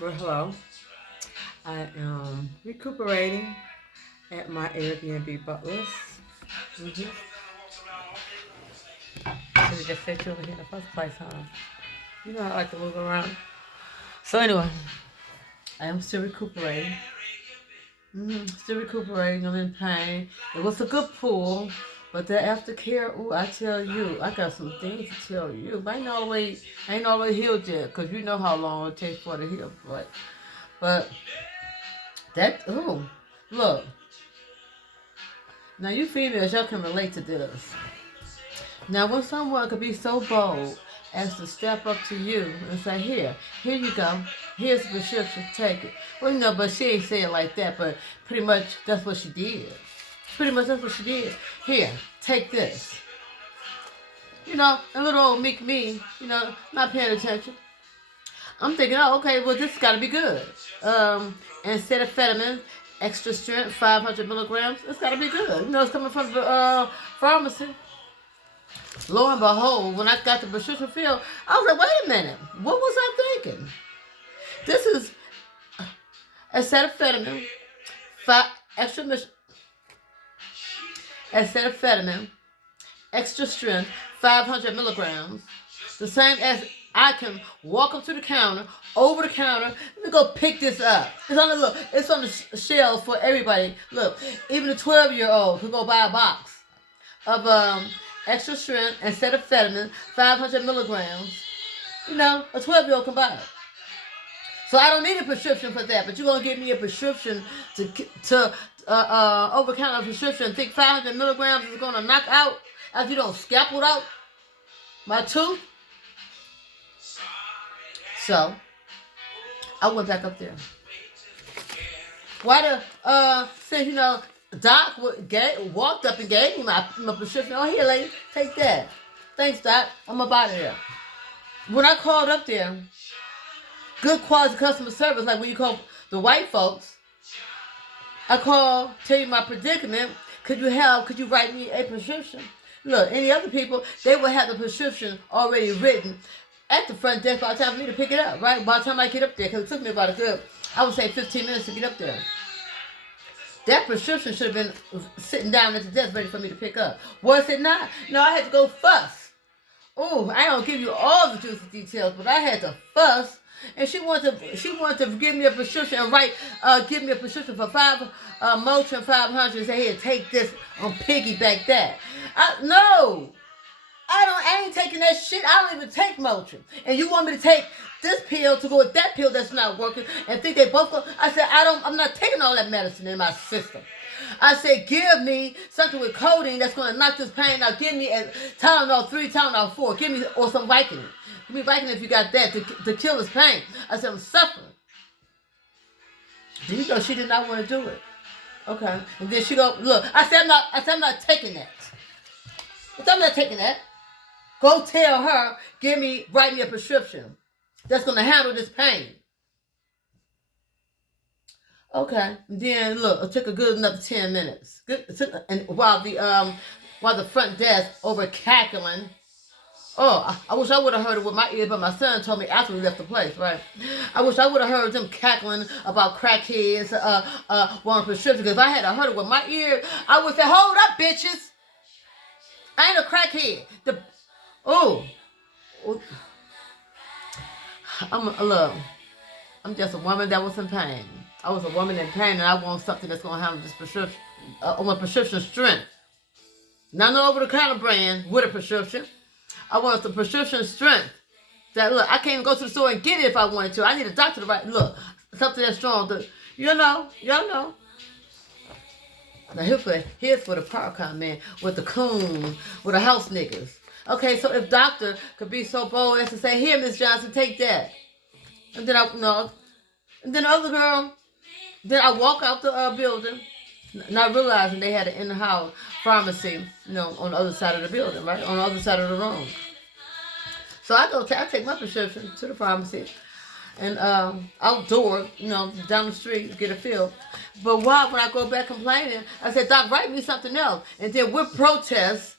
Well, hello. I am recuperating at my Airbnb butlers. Mm-hmm. Should have just set you over here in the first place, huh? You know I like to move around. So anyway, I am still recuperating. Still recuperating. I'm in pain. It was a good pull, but the aftercare. Ooh, I tell you, I got some things to tell you. But ain't all the way healed yet, cause you know how long it takes for it to heal. But that. Ooh, look. Now you females, y'all can relate to this. Now when someone could be so bold as to step up to you and say, here you go. Here's the prescription, take it. Well, you know, but she ain't say it like that, but pretty much that's what she did. Pretty much that's what she did. Here, take this. You know, and little old meek me, not paying attention. I'm thinking, oh, okay, well, this has got to be good. Instead of amphetamine, extra strength, 500 milligrams, it's got to be good. You know, it's coming from the pharmacy. Lo and behold, when I got the prescription filled, I was like, wait a minute, what was I thinking? This is acetaminophen, five, extra acetaminophen, extra strength, 500 milligrams, the same as I can walk up to the counter, over the counter. Let me go pick this up. It's on the shelf for everybody. Look, even a 12-year-old could go buy a box of extra strength instead of amphetamine, 500 milligrams. You know, a 12-year-old can buy it. So I don't need a prescription for that, but you're gonna give me a prescription to over-counter prescription. Think 500 milligrams is gonna knock out after you don't scalpel out my tooth. So I went back up there. Why since Doc walked up and gave me my prescription. Oh, here, lady, take that. Thanks, Doc. I'm about here. When I called up there, good quality customer service, like when you call the white folks, I call, tell you my predicament. Could you write me a prescription? Look, any other people, they will have the prescription already written at the front desk by the time for me to pick it up, right? By the time I get up there, because it took me about I would say 15 minutes to get up there. That prescription should have been sitting down at the desk ready for me to pick up. Was it not? No, I had to go fuss. Oh, I don't give you all the juicy details, but I had to fuss. And she wanted to give me a prescription and give me a prescription for Motrin 500 and say, here, take this on piggyback that. No. I ain't taking that shit. I don't even take Motrin. And you want me to take this pill to go with that pill that's not working and think they both go? I said, I'm not taking all that medicine in my system. I said, give me something with codeine that's going to knock this pain out. Give me a Tylenol 3, Tylenol 4. Give me, or some Vicodin. Give me Vicodin if you got that to kill this pain. I said, I'm suffering. Do you know she did not want to do it? Okay. And then she go, look, I said, I'm not taking that. But I'm not taking that. Go tell her, write me a prescription that's going to handle this pain. Okay. Then look, it took a good another 10 minutes. And while the front desk over cackling. Oh, I wish I would have heard it with my ears, but my son told me after we left the place, right? I wish I would have heard them cackling about crackheads wanting prescription. Because if I had heard it with my ear, I would say, hold up, bitches. I ain't a crackhead. I'm just a woman that was in pain. I was a woman in pain, and I want something that's going to handle this prescription. I want prescription strength. Not no over-the-counter brand with a prescription. I want the prescription strength. That, look, I can't even go to the store and get it if I wanted to. I need a doctor to write, look, something that's strong. Y'all know. Now, here's for the popcorn man with the coon, with the house niggas. Okay, so if doctor could be so bold as to say, here, Miss Johnson, take that. And then And then the other girl, then I walk out the building, not realizing they had an in-house pharmacy, on the other side of the building, right? On the other side of the room. So I take my prescription to the pharmacy and outdoor, down the street, get a fill. But when I go back complaining, I said, Doc, write me something else. And then with protest,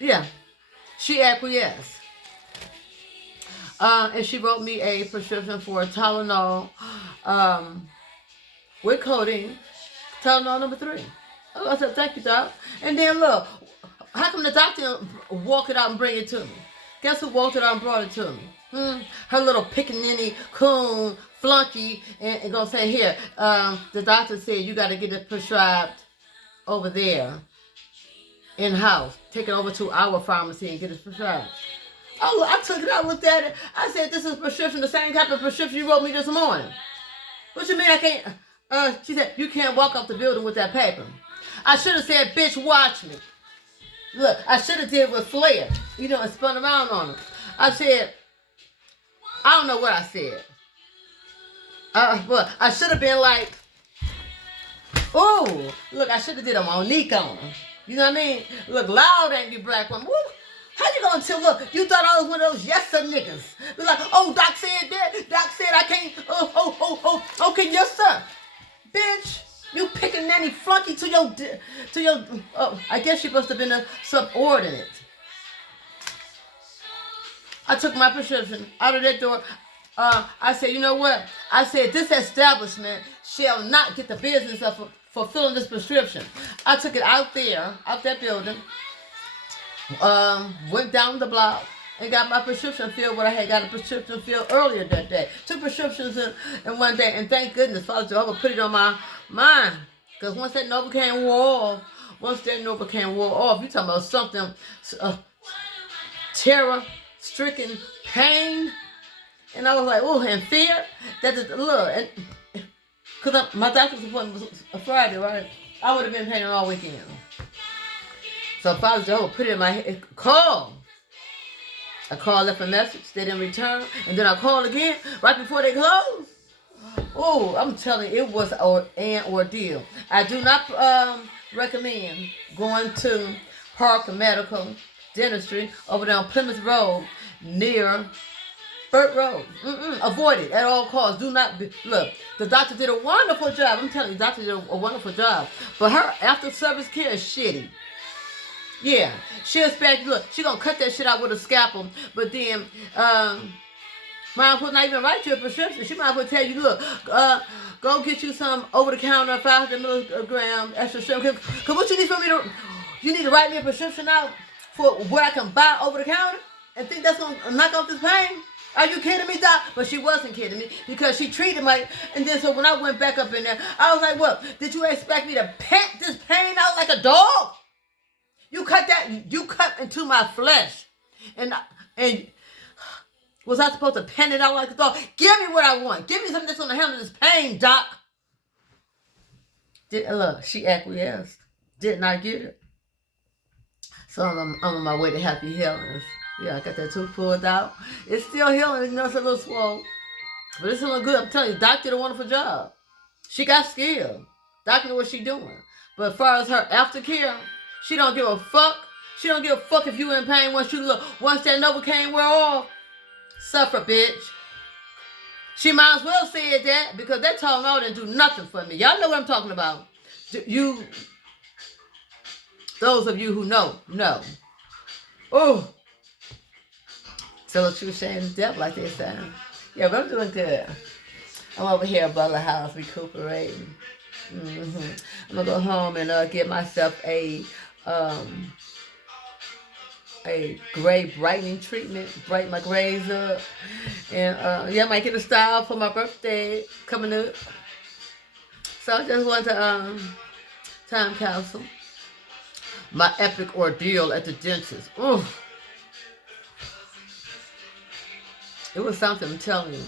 yeah, she acquiesced. And she wrote me a prescription for Tylenol with codeine, Tylenol number 3. Oh, I said, thank you, doc. And then look, how come the doctor walk it out and bring it to me? Guess who walked it out and brought it to me? Her little pickaninny coon flunky and gonna say, here, the doctor said you got to get it prescribed over there in-house. Take it over to our pharmacy and get it prescribed. Oh, I took it, I looked at it. I said, this is prescription, the same type of prescription you wrote me this morning. What you mean I can't? She said, you can't walk up the building with that paper. I should have said, bitch, watch me. Look, I should have did with Flair, and spun around on him. I said, I don't know what I said. But I should have been like, oh, look, I should have did a Monique on him. You know what I mean? Look, loud angry black woman. Woo. How you gonna tell? Look, you thought I was one of those yes sir niggas. Be like, oh, Doc said that. Doc said I can't. Okay, yes sir. Bitch, you picking nanny flunky to your. I guess she must have been a subordinate. I took my prescription out of that door. I said, you know what? I said, this establishment shall not get the business of fulfilling this prescription. I took it out there, out that building. Went down the block and got my prescription filled. What I had got a prescription filled earlier that day. 2 prescriptions in one day, and thank goodness Father Jehovah put it on my mind. Because once that Novocaine wore off, you talking about something terror-stricken pain, and I was like, oh, and fear. That is look, and because my doctor's appointment was a Friday, right? I would have been paying all weekend. So Father Jehovah put it in my head, call. I called, left a message, they didn't return, and then I called again right before they closed. Oh, I'm telling you, it was an ordeal. I do not recommend going to Park Medical Dentistry over there on Plymouth Road near Burt Road. Avoid it at all costs. Do not look. The doctor did a wonderful job. I'm telling you, the doctor did a wonderful job. But her after service care is shitty. Yeah, she expect, look, she gonna cut that shit out with a scalpel, but then, might as well not even write you a prescription. She might as well tell you, look, go get you some over-the-counter 500 milligram extra strength. Cause what you need from me you need to write me a prescription out for what I can buy over the counter and think that's gonna knock off this pain? Are you kidding me, Doc? But she wasn't kidding me because she treated me, and then so when I went back up in there, I was like, what, did you expect me to pet this pain out like a dog? You cut into my flesh. And was I supposed to pen it out like a dog? Give me what I want. Give me something that's going to handle this pain, Doc. Look, she acquiesced. Did not get it. So I'm on my way to happy healings. Yeah, I got that tooth pulled out. It's still healing. It's a little swollen. But it's feeling good. I'm telling you, Doc did a wonderful job. She got skill. Doc knew what she doing. But as far as her aftercare, she don't give a fuck. She don't give a fuck if you in pain once that Novocaine wear off. Suffer, bitch. She might as well say that because that Tylenol didn't do nothing for me. Y'all know what I'm talking about. Those of you who know. Oh. Tell the truth, shame the devil, like they say. Yeah, but I'm doing good. I'm over here at Butler House recuperating. I'm gonna go home and get myself a gray brightening treatment, brighten my grays up, and I might get a style for my birthday coming up. So I just want to time capsule my epic ordeal at the dentist. Ooh. It was something, I'm telling you.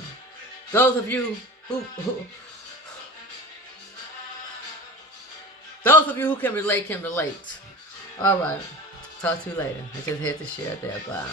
Those of you who can relate can relate. All right. Talk to you later. I just had to share that. Bye.